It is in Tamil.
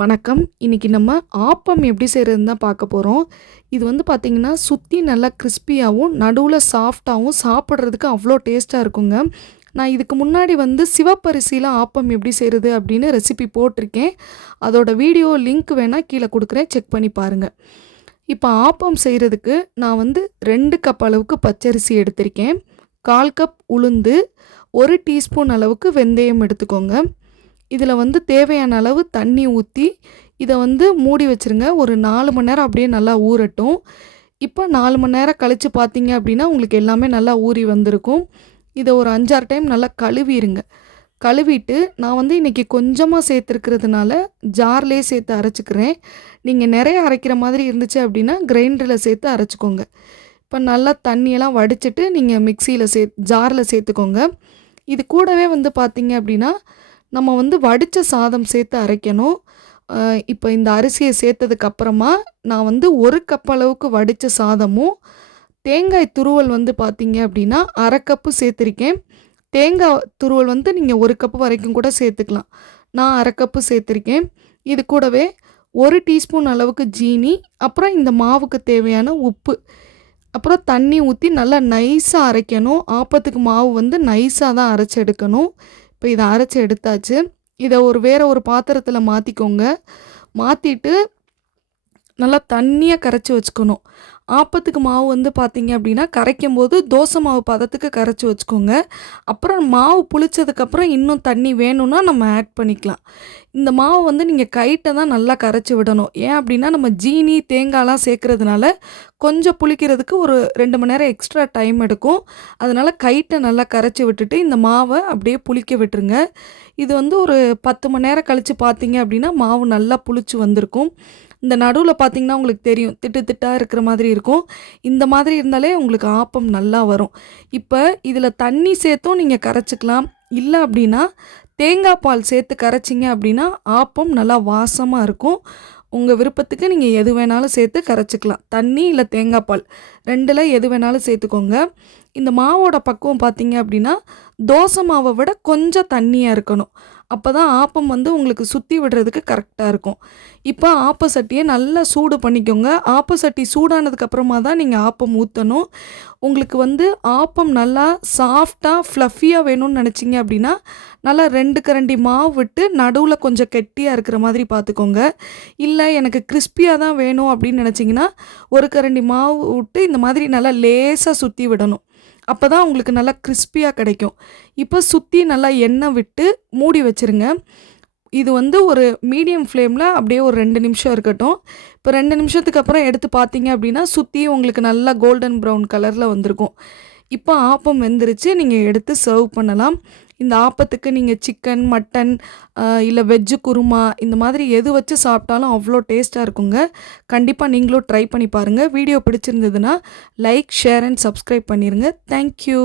வணக்கம். இன்றைக்கி நம்ம ஆப்பம் எப்படி செய்கிறதுன்னு தான் பார்க்க போகிறோம் இது வந்து பார்த்திங்கன்னா சுற்றி நல்லா கிறிஸ்பியாகவும் நடுவில் சாஃப்டாகவும் சாப்பிட்றதுக்கு அவ்வளோ டேஸ்ட்டாக இருக்குங்க. நான் இதுக்கு முன்னாடி வந்து சிவப்பரிசியில் ஆப்பம் எப்படி செய்கிறது அப்படின்னு ரெசிபி போட்டிருக்கேன். அதோட வீடியோ லிங்க் வேணால் கீழே கொடுக்குறேன். செக் பண்ணி பாருங்கள் இப்போ ஆப்பம் செய்கிறதுக்கு நான் வந்து ரெண்டு கப் அளவுக்கு பச்சரிசி எடுத்திருக்கேன். கால் கப் உளுந்து ஒரு டீஸ்பூன் அளவுக்கு வெந்தயம் எடுத்துக்கோங்க. இதில் வந்து தேவையான அளவு தண்ணி ஊற்றி இதை வந்து மூடி வச்சுருங்க. ஒரு நாலு மணி நேரம் அப்படியே நல்லா ஊறட்டும். இப்போ நாலு மணி நேரம் கழித்து பார்த்தீங்க அப்படின்னா உங்களுக்கு எல்லாமே நல்லா ஊறி வந்திருக்கும். இதை ஒரு அஞ்சாறு டைம் நல்லா கழுவிடுங்க கழுவிட்டு நான் வந்து இன்றைக்கி கொஞ்சமாக சேர்த்துருக்கிறதுனால ஜார்லேயே சேர்த்து அரைச்சிக்கிறேன். நீங்கள் நிறைய அரைக்கிற மாதிரி இருந்துச்சு அப்படின்னா கிரைண்டரில் சேர்த்து அரைச்சிக்கோங்க. இப்போ நல்லா தண்ணியெல்லாம் வடிச்சிட்டு நீங்கள் மிக்சியில் சே ஜாரில் சேர்த்துக்கோங்க. இது கூடவே வந்து பார்த்தீங்க அப்படின்னா நம்ம வந்து வடித்த சாதம் சேர்த்து அரைக்கணும். இப்போ இந்த அரிசியை சேர்த்ததுக்கப்புறமா நான் வந்து ஒரு கப் அளவுக்கு வடித்த சாதமும் தேங்காய் துருவல் வந்து பார்த்தீங்க அப்படின்னா அரை கப்பு சேர்த்துருக்கேன். தேங்காய் துருவல் வந்து நீங்கள் ஒரு கப்பு வரைக்கும் கூட சேர்த்துக்கலாம். நான் அரை கப்பு சேர்த்துருக்கேன். இது கூடவே ஒரு டீஸ்பூன் அளவுக்கு ஜீனி அப்புறம் இந்த மாவுக்கு தேவையான உப்பு. அப்புறம் தண்ணி ஊற்றி நல்லா நைஸாக அரைக்கணும். ஆப்பத்துக்கு மாவு வந்து நைஸாக தான் அரைச்சி எடுக்கணும். இப்போ இதை அரைச்சி எடுத்தாச்சு. இதை ஒரு வேறு ஒரு பாத்திரத்தில் மாற்றிக்கோங்க மாற்றிட்டு நல்லா தண்ணியாக கரைச்சி வச்சுக்கணும். ஆப்பத்துக்கு மாவு வந்து பார்த்தீங்க அப்படின்னா கரைக்கும் போது தோசை மாவு பதத்துக்கு கரைச்சி வச்சுக்கோங்க. அப்புறம் மாவு புளிச்சதுக்கப்புறம் இன்னும் தண்ணி வேணும்னா நம்ம ஆட் பண்ணிக்கலாம். இந்த மாவு வந்து நீங்கள் கைட்டை தான் நல்லா கரைச்சி விடணும். ஏன் அப்படின்னா நம்ம ஜீனி தேங்காய்லாம் சேர்க்குறதுனால கொஞ்சம் புளிக்கிறதுக்கு ஒரு ரெண்டு மணி நேரம் எக்ஸ்ட்ரா டைம் எடுக்கும். அதனால் கைட்டை நல்லா கரைச்சி விட்டுட்டு இந்த மாவை அப்படியே புளிக்க விட்டுருங்க. இது வந்து ஒரு பத்து மணி நேரம் கழித்து பார்த்தீங்க அப்படின்னா மாவு நல்லா புளிச்சு வந்திருக்கும். இந்த நடுவில் பார்த்தீங்கன்னா உங்களுக்கு தெரியும் திட்டு திட்டாக இருக்கிற மாதிரி இருக்கும். இந்த மாதிரி இருந்தாலே உங்களுக்கு ஆப்பம் நல்லா வரும். இப்போ இதில் தண்ணி சேர்த்தும் நீங்கள் கரைச்சிக்கலாம். இல்லை அப்படின்னா தேங்காய் பால் சேர்த்து கரைச்சிங்க அப்படின்னா ஆப்பம் நல்லா வாசமாக இருக்கும். உங்கள் விருப்பத்துக்கு நீங்கள் எது வேணாலும் சேர்த்து கரைச்சிக்கலாம். தண்ணி இல்லை தேங்காய் பால். ரெண்டில் எது வேணாலும் சேர்த்துக்கோங்க. இந்த மாவோட பக்குவம் பார்த்தீங்க அப்படின்னா தோசை மாவை விட கொஞ்சம் தண்ணியாக இருக்கணும். அப்போ தான் ஆப்பம் வந்து உங்களுக்கு சுற்றி விடுறதுக்கு கரெக்டாக இருக்கும். இப்போ ஆப்ப சட்டியை நல்லா சூடு பண்ணிக்கோங்க. ஆப்ப சட்டி சூடானதுக்கப்புறமா தான் நீங்கள் ஆப்பம் ஊற்றணும் உங்களுக்கு வந்து ஆப்பம் நல்லா சாஃப்டாக ஃப்ளஃபியாக வேணும்னு நினச்சிங்க அப்படின்னா நல்லா ரெண்டு கரண்டி மாவு விட்டு நடுவில் கொஞ்சம் கெட்டியாக இருக்கிற மாதிரி பார்த்துக்கோங்க இல்லை எனக்கு கிறிஸ்பியாக தான் வேணும் அப்படின்னு நினச்சிங்கன்னா ஒரு கரண்டி மாவு விட்டு இந்த மாதிரி நல்லா லேசாக சுற்றி விடணும். அப்போ தான் உங்களுக்கு நல்லா கிறிஸ்பியாக கிடைக்கும். இப்போ சுற்றி நல்லா எண்ணெய் விட்டு மூடி வச்சுருங்க. இது வந்து ஒரு மீடியம் ஃப்ளேமில் அப்படியே ஒரு ரெண்டு நிமிஷம் இருக்கட்டும். இப்போ ரெண்டு நிமிஷத்துக்கு அப்புறம் எடுத்து பார்த்தீங்க அப்படின்னா சுற்றி உங்களுக்கு நல்லா கோல்டன் ப்ரௌன் கலரில் வந்திருக்கும். இப்போ ஆப்பம் வெந்துருச்சு. நீங்கள் எடுத்து சர்வ் பண்ணலாம். இந்த ஆப்பத்துக்கு நீங்கள் சிக்கன் மட்டன் இல்லை வெஜ்ஜு குருமா இந்த மாதிரி எது வச்சு சாப்பிட்டாலும் அவ்வளோ டேஸ்ட்டாக இருக்குங்க. கண்டிப்பாக நீங்களும் ட்ரை பண்ணி பாருங்கள் வீடியோ பிடிச்சிருந்ததுன்னா லைக் ஷேர் அண்ட் சப்ஸ்கிரைப் பண்ணிடுங்க தேங்க்யூ